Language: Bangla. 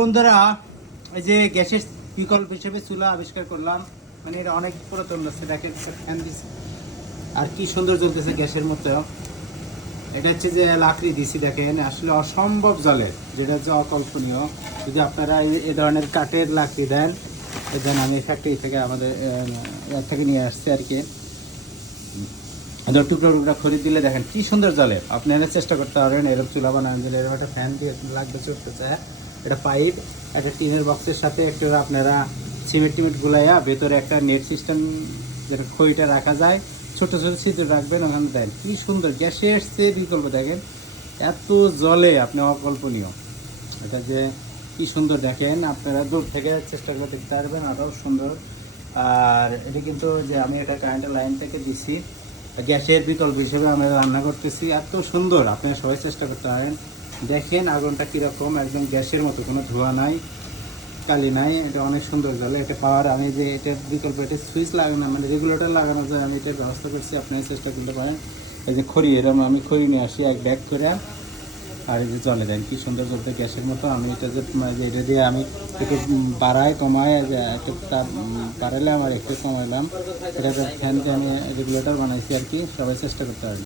বন্ধুরা, এই যে গ্যাসের বিকল্প হিসেবে চুলা আবিষ্কার করলাম। মানে এটা অনেক পুরাতন আছে, দেখেন ফ্যান দিছি আর কি সুন্দর জ্বলতেছে গ্যাসের মতো। এটা হচ্ছে যে লাকড়ি দিছি, দেখেন আসলে অসম্ভব জ্বলে, যেটা হচ্ছে অকল্পনীয়। যদি আপনারা এ ধরনের কাঠের লাকড়ি দেন, দেন আমি ফ্যাক্টরি থেকে আমাদের থেকে নিয়ে আসছি আর কি, টুকরো টুকরা খরিদ দিলে দেখেন কি সুন্দর জ্বলে। আপনারা চেষ্টা করতে পারবেন এরকম চুলা বানানোর জন্য। এরকম একটা ফ্যান দিয়ে লাগবে, চলতে চায় এটা পাইপ, একটা টিনের বক্সের সাথে একটু আপনারা সিমেন্ট টিমেন্ট গুলাইয়া ভেতরে একটা নেট সিস্টেম, যেটা খইটা রাখা যায়, ছোট ছোট ছিদ্র রাখবেন, ওখানে দেন কি সুন্দর গ্যাসের চেয়ে বিকল্প। দেখেন এত জলে, আপনি অকল্পনীয়। এটা যে কি সুন্দর দেখেন, আপনারা দূর থেকে চেষ্টা করে দেখতে পারবেন, আরও সুন্দর। আর এটা কিন্তু যে আমি এটা কারেন্টের লাইন থেকে দিছি, গ্যাসের বিকল্প হিসেবে আমরা রান্না করতেছি, এত সুন্দর। আপনারা সবাই চেষ্টা করতে পারেন। দেখেন আগুনটা কীরকম, একদম গ্যাসের মতো, কোনো ধোঁয়া নাই, কালি নাই, এটা অনেক সুন্দর জ্বলে। এটা পাওয়ার, আমি যে এটার বিকল্প, এটা সুইচ লাগানো মানে রেগুলেটর লাগানো যায়, আমি এটার ব্যবস্থা করছি, আপনারা চেষ্টা করতে পারেন। এই যে খড়ি, এরকম আমি খড়ি নিয়ে আসি এক ব্যাগ করে, আর এই যে জলে দেন কি সুন্দর জ্বলতে গ্যাসের মতো। আমি এটা যে এটা দিয়ে আমি একটু বাড়াই কমাই, একটু বাড়াইলাম আর একটু কমাইলাম, এটা ফ্যানকে আমি রেগুলেটর বানাইছি আর কি। সবাই চেষ্টা করতে পারেন।